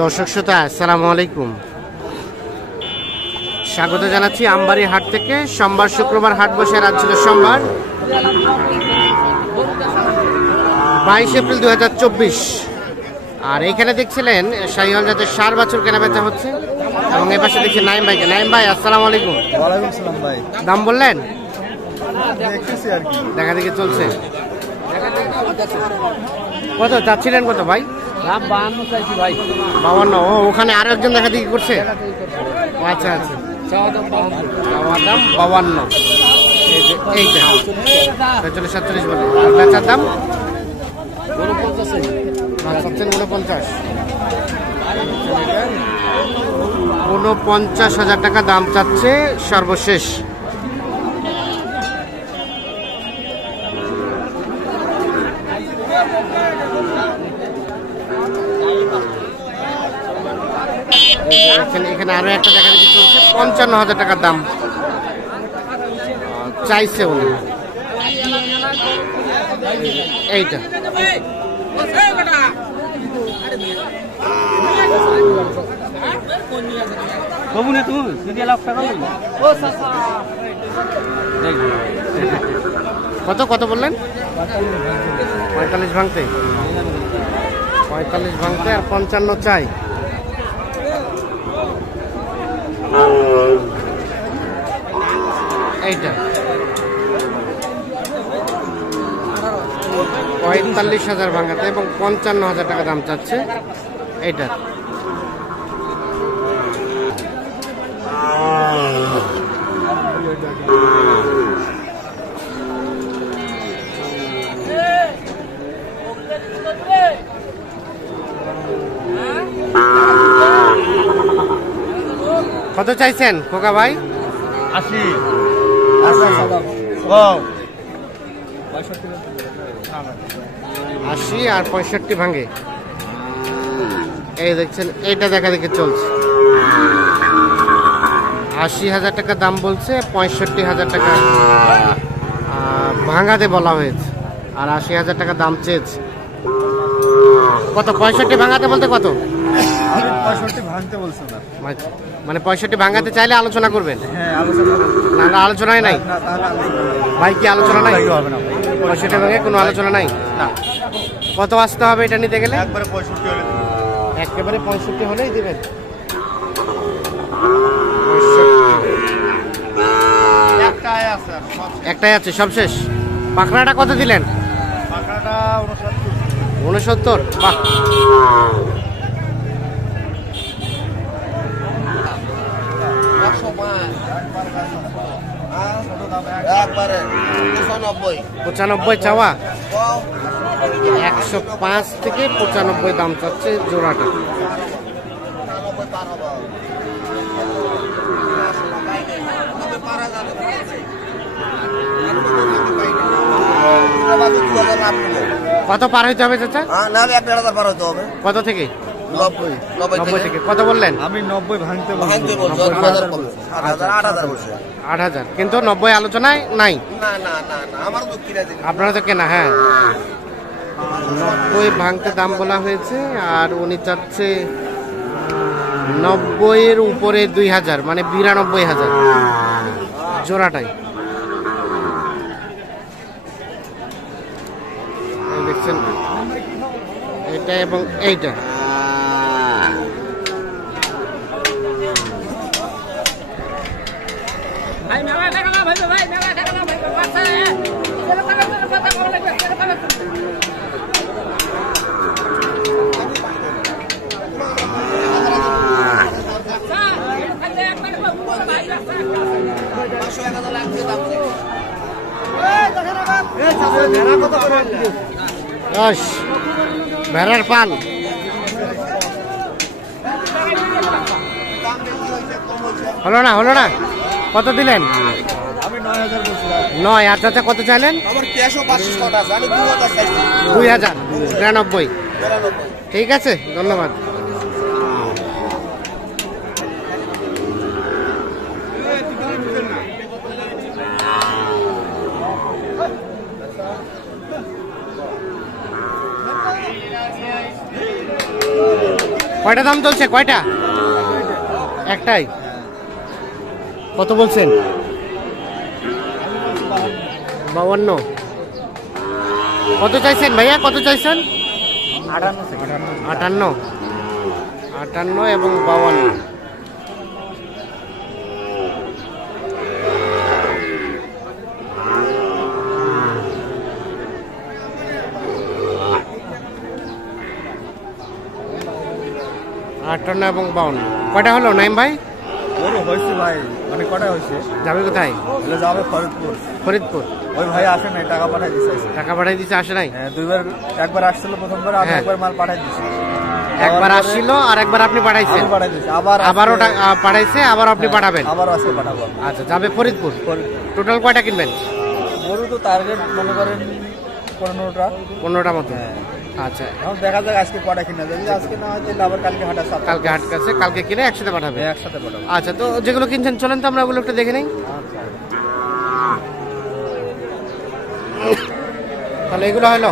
দর্শক শ্রোতা আসসালামু আলাইকুম, স্বাগত জানাচ্ছি আমবাড়ি হাট থেকে। সোমবার শুক্রবার হাট বসে, রাত ছিল সোমবার 22 এপ্রিল 2024। আর এইখানে দেখছিলেন শাহিওয়াল জাতের ষাঁড় বাছুর কেনাবেচা হচ্ছে, এবং এই পাশে দেখছি নাইম ভাইকে। নাইম ভাই আসসালামু আলাইকুম। ওয়ালাইকুম সালাম ভাই। দাম বললেন? দেখতেছি আর কি, দেখা দেখি চলছে। কত চাচ্ছিলেন কত ভাই? দাম 52 চাইছি ভাই। 52। ও ওখানে আরো একজন দেখা দেখি করছে। আচ্ছা আচ্ছা, চাওয়া দাম 52। চাওয়া দাম 52। এই যে এইটা 46 47 বলে। আর বেচার দাম 49। চাচ্ছেন 49। 49,000 টাকা দাম চাচ্ছে সর্বশেষ। এখানে আরো একটা দেখা দেখি চলছে, 55,000 টাকার দাম চাইছে উনি। এইটা কত কত বললেন? 45 ভাঙতে। 45 ভাঙতে আর 55 চাই। এইটা 45,000 ভাঙাতে এবং 55,000 টাকা দাম চাচ্ছে এইটা। কত চাইছেন খোকা ভাই? 80 80 আর 65 ভাঙে। এই দেখছেন, এইটা দেখা দেখে চলছে। 80,000 টাকা দাম বলছে, 65,000 টাকা ভাঙাতে বলা হয়েছে, আর 80,000 টাকা দাম চেয়েছে। কত 65 ভাঙাতে বলতে কত? 65 ভাঙতে বলছো না? মানে 65 ভাঙাতে চাইলে আলোচনা করবেন? হ্যাঁ, আলোচনা না না, আলোচনায় নাই না, তাহলে ভাই। কি আলোচনা নাই? হবে না ভাই। 65 ভাঙে কোনো আলোচনা নাই। না, কত আসতে হবে এটা নিতে গেলে? একবারে 65 হলে একেবারে 65 হলেই দিবেন। একটাই আছে, একটাই আছে, সব শেষ। পাখনাটা কত দিলেন? পাখাটা 69। বাহ, একবারে 95 চাওয়া। 105 থেকে 95 দাম চাচ্ছে জোড়াটা। কত পার হইতে হবে চাচা? কত থেকে? 90 থেকে। কত বললেন? আমি 90 ভাঙতে 8,000, কিন্তু 90 আলোচনায় নাই। আপনারা তো কেনা। হ্যাঁ, 90 ভাঙতে দাম বলা হয়েছে, আর উনি চাচ্ছে 90-এর উপরে 2,000, মানে 92,000 জোড়াটাই। দেখছেন এটা এবং এইটা। ভেড়ার পাল হলো না, হলো না। কত দিলেন? আমি 9000 বলছিলাম। 9। আর চাচা কত চাইলেন? 2093। ঠিক আছে, ধন্যবাদ। কয়টা দাম চলছে, কয়টা? একটাই। কত বলছেন? 52। কত চাইছেন ভাইয়া, কত চাইছেন? 58। 58 এবং 52। আটান্ন এবং 52। কয়টা হলো নাইম ভাই? গরু হয়েছে ভাই, মানে কটা হয়েছে? যাবে কোথায়? এগুলো যাবে ফরিদপুর। ফরিদপুর। ওই ভাই আসে নাই, টাকা পাঠাই দিছে। টাকা পাঠাই দিছে, আসে নাই? হ্যাঁ, দুইবার, একবার আসছিল প্রথমবার, আমি হ্যাঁ। একবার মাল পাঠাই দিছি। একবার আসছিল আর একবার আপনি পাঠাইছেন? আমি পাঠাই দিছি, আবার আবারও আজকে- পাঠাইছে, আবার আপনি পাঠাবেন? আবার আজকে পাঠাবো। আচ্ছা, যাবে ফরিদপুর। ফরিদপুর। টোটাল কয়টা কিনবেন? গরু তো টার্গেট মনে করেন 15টা। 15টা মতো। হ্যাঁ। আচ্ছা, এখন দেখা যাক আজকে কটা কিনা যায়। যদি আজকে না হয় তাহলে আবার কালকে হাটা সাত। কালকে হাট কাছে, কালকে কিনে একসাথে পাঠাবে। একসাথে পাঠাবো। আচ্ছা, তো যেগুলো কিনছেন চলেন তো আমরা ওগুলো একটু দেখে নেই। আচ্ছা। তাহলে এগুলো হলো।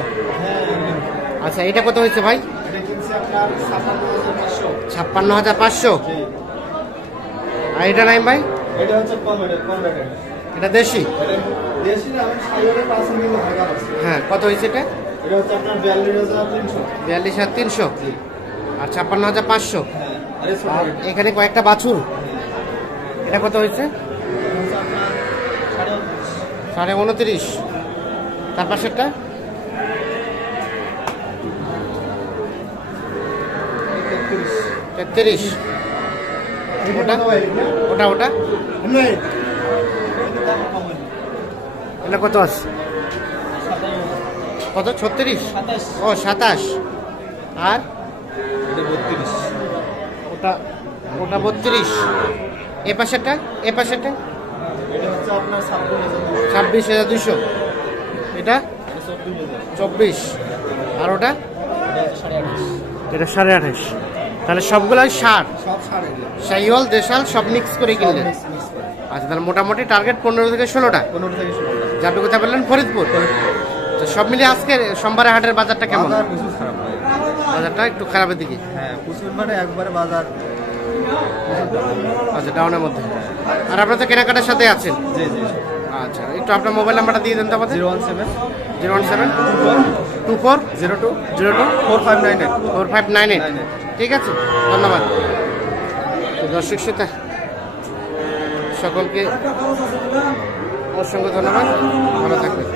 আচ্ছা, এটা কত হয়েছে ভাই? এটা কিনছি আপনার 56,500। 56,500। আর এটা নাইম ভাই? এটা হচ্ছে কম রেটের। এটা দেশি? দেশি না, আমি সাইওয়ালের পাশে কিন্তু ভাগা আছে। হ্যাঁ, কত হয়েছে এটা? এটা হচ্ছে আপনার 42,300। 42,300 আর 56,500। হ্যাঁ, আরে ছোট আর রেট। এখানে কয়েকটা বাছুর, এটা কত হয়েছে? এটা হচ্ছে আপনার 29.5। তার পাশেরটা? 33। ওটা ওটা ওটা এটা কত আছে? কত? 36? ও 27। আর ওটা ওটা 32। এ পাশেরটা? এ পাশেরটা? এটা হচ্ছে আপনার 26,200। এটা 24। আর ওটা? এটা 28.5। তাহলে সবগুলাই 60। সব সাড়ে শাহিওয়াল, দেশাল সব মিক্স করে কিনলেন। আচ্ছা, তাহলে মোটামুটি টার্গেট 15 থেকে 16টা। 15 থেকে 16টা। যার কথা বললেন ফরিদপুর। তো সব মিলিয়ে আজকে সোমবারের হাটের বাজারটা কেমন? বাজার প্রচুর খারাপ ভাই। বাজারটা একটু খারাপের দিকে। হ্যাঁ, প্রচুর মানে একবারে বাজার। আচ্ছা, ডাউনের মধ্যে। আর আপনার তো কেনাকাটার সাথে আছেন। জি জি। আচ্ছা, একটু আপনার মোবাইল নাম্বারটা দিয়ে দেন তো আমাদের। 017 01724 02 02 4598। 4598। ঠিক আছে, ধন্যবাদ। তো দর্শক শ্রোতা সকলকে অসংখ্য ধন্যবাদ, ভালো থাকবেন।